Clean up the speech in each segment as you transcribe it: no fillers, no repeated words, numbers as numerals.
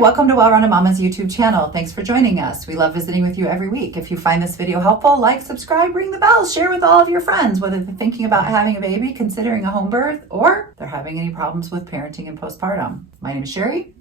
welcome to Well Rounded Momma's YouTube channel. Thanks for joining us. We love visiting with you every week. If you find this video helpful, like, subscribe, ring the bell, share with all of your friends, whether they're thinking about having a baby, considering a home birth, or they're having any problems with parenting and postpartum. My name is Sherry.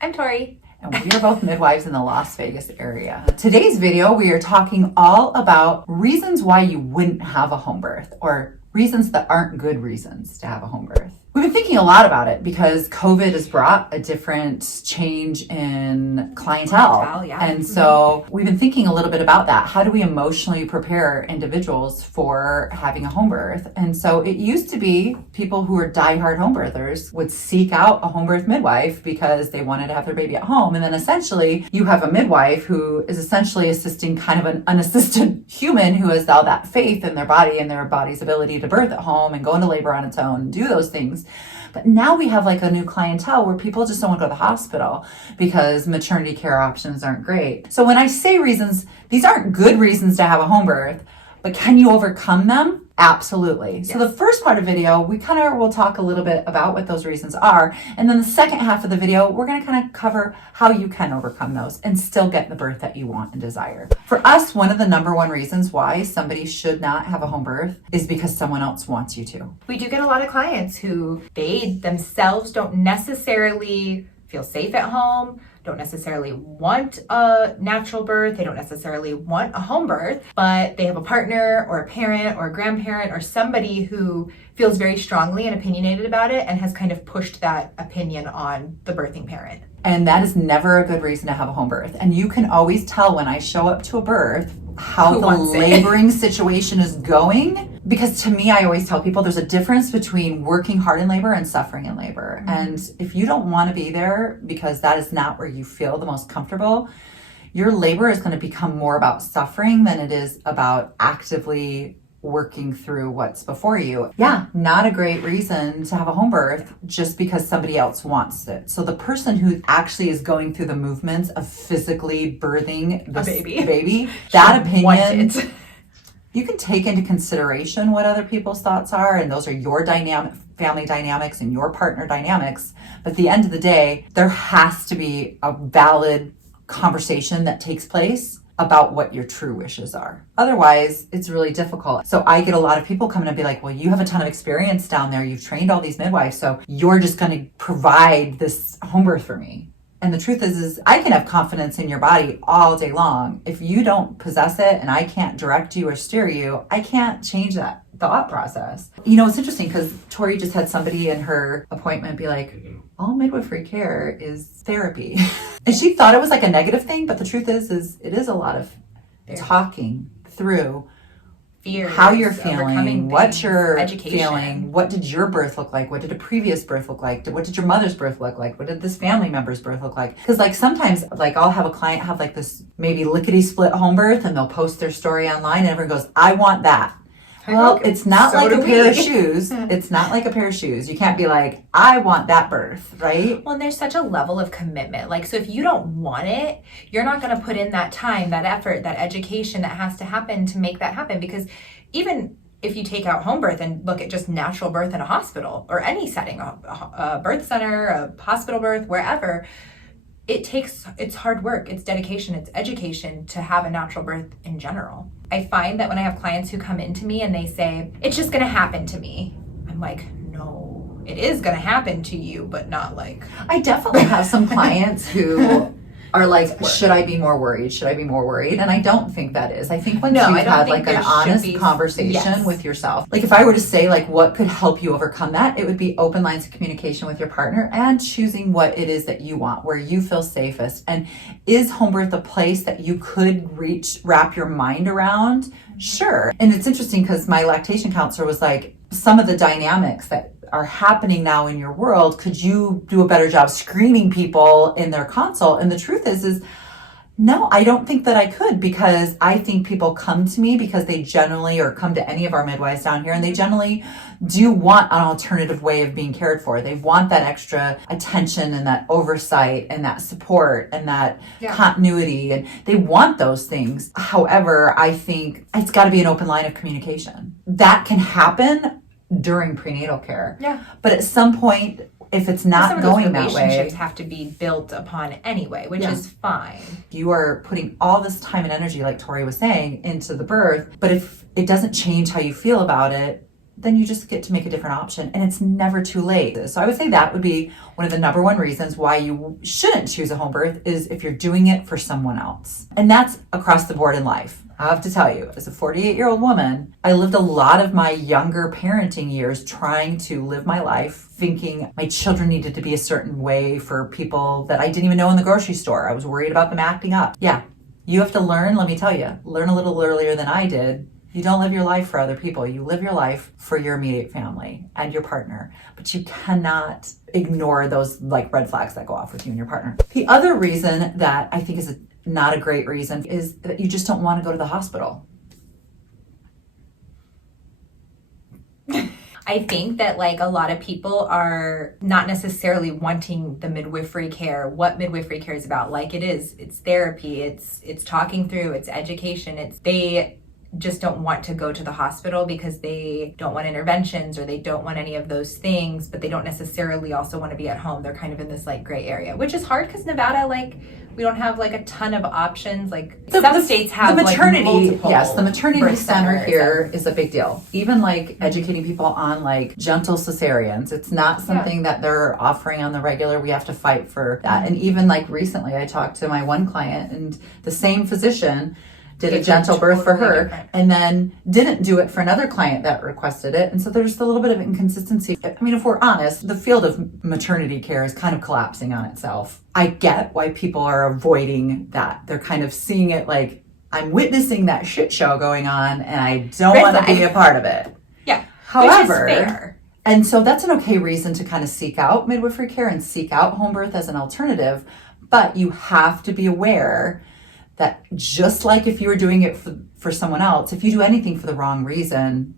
I'm Tori. And we are both midwives in the Las Vegas area. Today's video, we are talking all about reasons why you wouldn't have a home birth, or reasons that aren't good reasons to have a home birth. We've been thinking a lot about it because COVID has brought a different change in clientele. Yeah. And so we've been thinking a little bit about that. How do we emotionally prepare individuals for having a home birth? And so it used to be people who were diehard home birthers would seek out a home birth midwife because they wanted to have their baby at home. And then essentially you have a midwife who is essentially assisting kind of an unassisted human who has all that faith in their body and their body's ability to birth at home and go into labor on its own and do those things. But now we have like a new clientele where people just don't want to go to the hospital because maternity care options aren't great. So when I say reasons, these aren't good reasons to have a home birth, but can you overcome them? Absolutely. Yes. So the first part of the video, we kind of will talk a little bit about what those reasons are. And then the second half of the video, we're going to kind of cover how you can overcome those and still get the birth that you want and desire. For us, one of the number one reasons why somebody should not have a home birth is because someone else wants you to. We do get a lot of clients who they themselves don't necessarily feel safe at home, don't necessarily want a natural birth, they don't necessarily want a home birth, but they have a partner or a parent or a grandparent or somebody who feels very strongly and opinionated about it and has kind of pushed that opinion on the birthing parent. And that is never a good reason to have a home birth. And you can always tell when I show up to a birth how the laboring situation is going. Because to me, I always tell people there's a difference between working hard in labor and suffering in labor. Mm-hmm. And if you don't want to be there because that is not where you feel the most comfortable, your labor is going to become more about suffering than it is about actively working through what's before you. Yeah, not a great reason to have a home birth just because somebody else wants it. So the person who actually is going through the movements of physically birthing this baby that opinion, you can take into consideration what other people's thoughts are, and those are your family dynamics and your partner dynamics. But at the end of the day, there has to be a valid conversation that takes place about what your true wishes are. Otherwise, it's really difficult. So I get a lot of people coming and be like, well, you have a ton of experience down there. You've trained all these midwives, so you're just going to provide this home birth for me. And the truth is I can have confidence in your body all day long. If you don't possess it and I can't direct you or steer you, I can't change that thought process. You know, it's interesting because Tori just had somebody in her appointment be like, all midwifery care is therapy. And she thought it was like a negative thing, but the truth is it is a lot of talking through fears, how you're feeling, what you're education. Feeling, what did your birth look like? What did a previous birth look like? What did your mother's birth look like? What did this family member's birth look like? Because like sometimes like I'll have a client have like this maybe lickety split home birth and they'll post their story online and everyone goes, I want that. Well, it's not like a pair of shoes. It's not like a pair of shoes. You can't be like, I want that birth, right? Well, and there's such a level of commitment. Like, so if you don't want it, you're not going to put in that time, that effort, that education that has to happen to make that happen. Because even if you take out home birth and look at just natural birth in a hospital or any setting, a birth center, a hospital birth, wherever, it's hard work, it's dedication, it's education to have a natural birth in general. I find that when I have clients who come into me and they say, it's just gonna happen to me, I'm like, no, it is gonna happen to you, but not like. I definitely have some clients who are like, should I be more worried? Should I be more worried? And I don't think that is. I think once you've had like an honest conversation with yourself, like if I were to say like what could help you overcome that, it would be open lines of communication with your partner and choosing what it is that you want, where you feel safest. And is home birth a place that you could wrap your mind around? Sure. And it's interesting because my lactation counselor was like, some of the dynamics that are happening now in your world, could you do a better job screening people in their consult? And the truth is no, I don't think that I could, because I think people come to me because they generally, or come to any of our midwives down here, and they generally do want an alternative way of being cared for. They want that extra attention and that oversight and that support and that continuity, and they want those things. However, I think it's got to be an open line of communication. That can happen during prenatal care. Yeah. But at some point, if it's not going that way, relationships have to be built upon anyway, which is fine. You are putting all this time and energy, like Tori was saying, into the birth, but if it doesn't change how you feel about it, then you just get to make a different option, and it's never too late. So I would say that would be one of the number one reasons why you shouldn't choose a home birth, is if you're doing it for someone else. And that's across the board in life. I have to tell you, as a 48-year-old woman, I lived a lot of my younger parenting years trying to live my life thinking my children needed to be a certain way for people that I didn't even know in the grocery store. I was worried about them acting up. Yeah, you have to learn, let me tell you, learn a little earlier than I did. You don't live your life for other people. You live your life for your immediate family and your partner. But you cannot ignore those like red flags that go off with you and your partner. The other reason that I think is not a great reason is that you just don't want to go to the hospital. I think that like a lot of people are not necessarily wanting the midwifery care, what midwifery care is about. Like it's therapy, it's talking through, it's education, they just don't want to go to the hospital because they don't want interventions or they don't want any of those things, but they don't necessarily also want to be at home. They're kind of in this like gray area, which is hard because Nevada, like we don't have like a ton of options. Like some states have the maternity, like multiple. Yes, the maternity center here and is a big deal. Even like educating people on like gentle cesareans. It's not something that they're offering on the regular. We have to fight for that. And even like recently I talked to my one client, and the same physician did a gentle birth for her and then didn't do it for another client that requested it. And so there's just a little bit of inconsistency. I mean, if we're honest, the field of maternity care is kind of collapsing on itself. I get why people are avoiding that. They're kind of seeing it like, I'm witnessing that shit show going on and I don't want to be a part of it. Yeah. However, which is fair. And so that's an okay reason to kind of seek out midwifery care and seek out home birth as an alternative. But you have to be aware that just like if you were doing it for someone else, if you do anything for the wrong reason,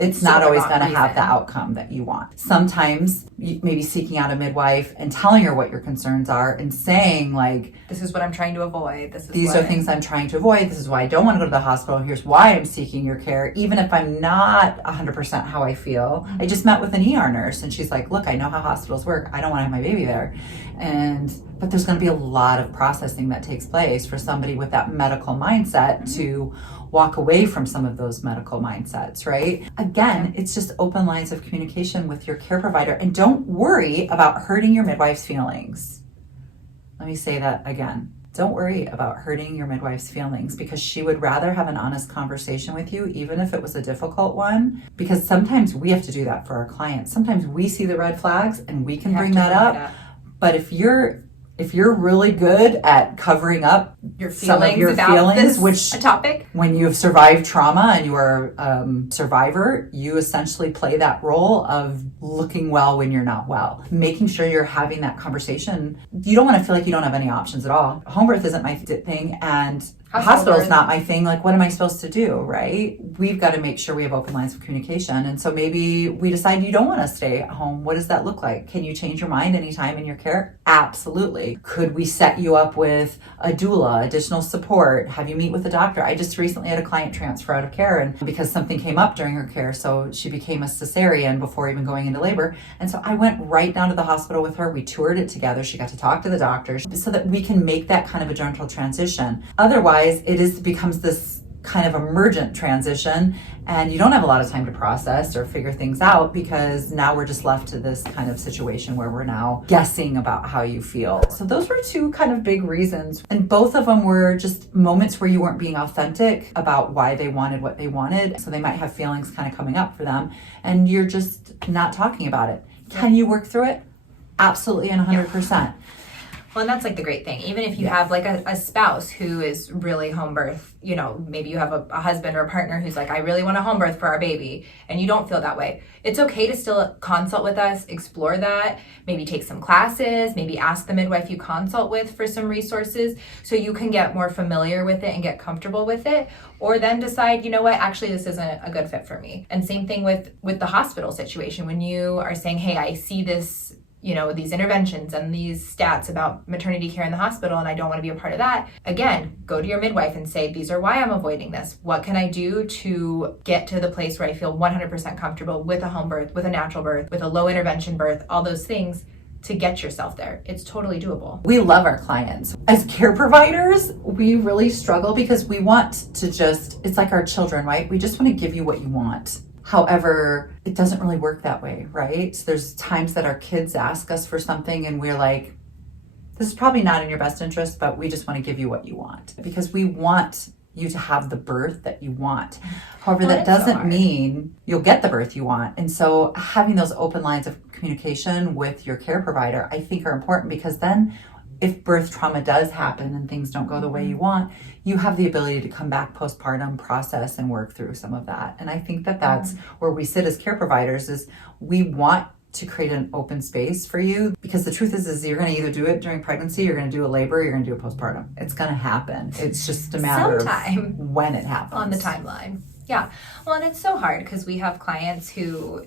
it's not always going to have the outcome that you want. Sometimes maybe seeking out a midwife and telling her what your concerns are and saying like, this is what I'm trying to avoid. These are things I'm trying to avoid. This is why I don't want to go to the hospital. Here's why I'm seeking your care. Even if I'm not 100% how I feel. I just met with an ER nurse and she's like, look, I know how hospitals work. I don't want to have my baby there. But there's going to be a lot of processing that takes place for somebody with that medical mindset to walk away from some of those medical mindsets, right? Again, it's just open lines of communication with your care provider, and don't worry about hurting your midwife's feelings. Let me say that again. Don't worry about hurting your midwife's feelings, because she would rather have an honest conversation with you, even if it was a difficult one, because sometimes we have to do that for our clients. Sometimes we see the red flags and we can bring that up. But if you're really good at covering up your some of your about feelings, which a topic, when you have survived trauma and you are a survivor, you essentially play that role of looking well when you're not well, making sure you're having that conversation. You don't want to feel like you don't have any options at all. Home birth isn't my thing, and hospital is not my thing. Like, what am I supposed to do, right? We've got to make sure we have open lines of communication. And so maybe we decide you don't want to stay at home. What does that look like? Can you change your mind anytime in your care? Absolutely. Could we set you up with a doula, additional support, have you meet with a doctor? I just recently had a client transfer out of care, and because something came up during her care, so she became a cesarean before even going into labor. And so I went right down to the hospital with her. We toured it together. She got to talk to the doctors so that we can make that kind of a gentle transition. Otherwise, it becomes this kind of emergent transition, and you don't have a lot of time to process or figure things out, because now we're just left to this kind of situation where we're now guessing about how you feel. So those were two kind of big reasons, and both of them were just moments where you weren't being authentic about why they wanted what they wanted. So they might have feelings kind of coming up for them, and you're just not talking about it. Can you work through it? Absolutely, and 100%. Well, and that's like the great thing. Even if you have like a spouse who is really home birth, you know, maybe you have a husband or a partner who's like, I really want a home birth for our baby, and you don't feel that way. It's okay to still consult with us, explore that, maybe take some classes, maybe ask the midwife you consult with for some resources so you can get more familiar with it and get comfortable with it, or then decide, you know what, actually this isn't a good fit for me. And same thing with the hospital situation. When you are saying, hey, I see this these interventions and these stats about maternity care in the hospital and I don't want to be a part of that, again, go to your midwife and say, these are why I'm avoiding this. What can I do to get to the place where I feel 100% comfortable with a home birth, with a natural birth, with a low intervention birth, all those things to get yourself there. It's totally doable. We love our clients. As care providers, we really struggle because we want to it's like our children, right? We just want to give you what you want. However, it doesn't really work that way, right? So there's times that our kids ask us for something and we're like, this is probably not in your best interest, but we just want to give you what you want because we want you to have the birth that you want. However, that doesn't mean you'll get the birth you want. And so having those open lines of communication with your care provider, I think are important because then if birth trauma does happen and things don't go the way you want, you have the ability to come back postpartum, process and work through some of that. And I think that that's where we sit as care providers is we want to create an open space for you because the truth is you're going to either do it during pregnancy, you're going to do a labor, you're going to do a postpartum. It's going to happen. It's just a matter of when it happens. On the timeline. Yeah. Well, and it's so hard because we have clients who,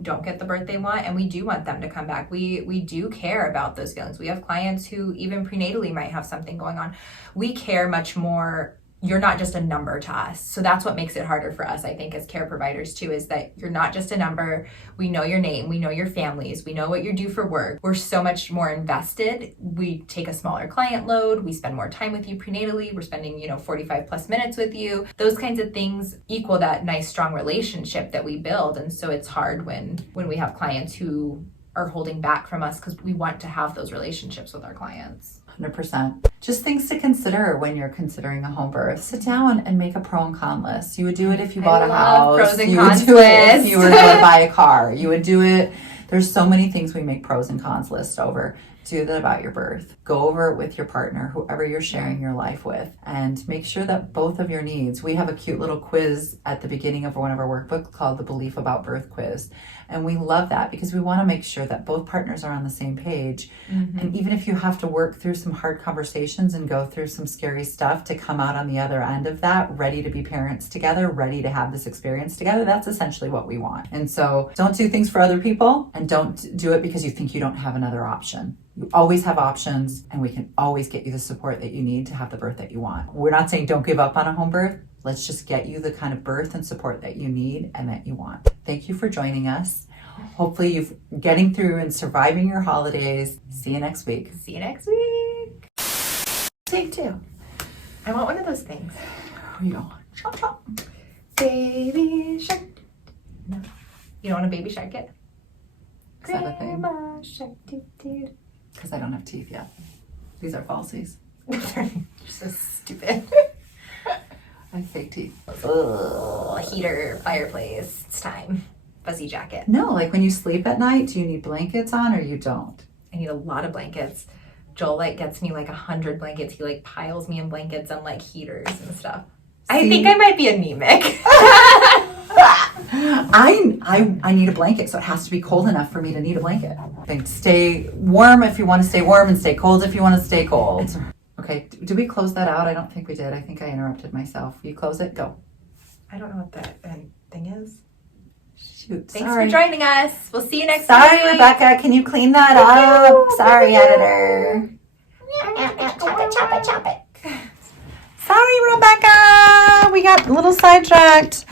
don't get the birth they want and we do want them to come back. We do care about those feelings. We have clients who even prenatally might have something going on. We care much more. You're not just a number to us. So that's what makes it harder for us, I think, as care providers too, is that you're not just a number. We know your name. We know your families. We know what you do for work. We're so much more invested. We take a smaller client load. We spend more time with you prenatally. We're spending, 45 plus minutes with you. Those kinds of things equal that nice, strong relationship that we build. And so it's hard when we have clients who are holding back from us because we want to have those relationships with our clients. 100%. Just things to consider when you're considering a home birth. Sit down and make a pro and con list. You would do it if you bought a house. Pros and you cons would do list. it if you were going to buy a car. You would do it. There's so many things we make pros and cons list over. Do that about your birth. Go over it with your partner, whoever you're sharing your life with, and make sure that both of your needs. We have a cute little quiz at the beginning of one of our workbooks called the Belief About Birth Quiz. And we love that because we want to make sure that both partners are on the same page. Mm-hmm. And even if you have to work through some hard conversations and go through some scary stuff to come out on the other end of that, ready to be parents together, ready to have this experience together, that's essentially what we want. And so don't do things for other people and don't do it because you think you don't have another option. You always have options and we can always get you the support that you need to have the birth that you want. We're not saying don't give up on a home birth. Let's just get you the kind of birth and support that you need and that you want. Thank you for joining us. Hopefully you're getting through and surviving your holidays. See you next week. See you next week. Take two. I want one of those things. Here you go. Chop, chop. Baby shark. No. You don't want a baby shark yet? Is that a thing? Grandma shark. Because I don't have teeth yet. These are falsies. You're so stupid. I have fake teeth. Ugh, heater, fireplace. It's time. Fuzzy jacket. No, like when you sleep at night, do you need blankets on or you don't? I need a lot of blankets. Joel gets me 100 blankets. He piles me in blankets and heaters and stuff. See? I think I might be anemic. I need a blanket, so it has to be cold enough for me to need a blanket. Then stay warm if you want to stay warm and stay cold if you want to stay cold. Okay, did we close that out? I don't think we did. I think I interrupted myself. You close it? Go. I don't know what that thing is. Shoot, Thanks sorry. for joining us. We'll see you next week. Sorry, Rebecca. Can you clean that up? Sorry, editor. Chop it. Sorry, Rebecca. We got a little sidetracked.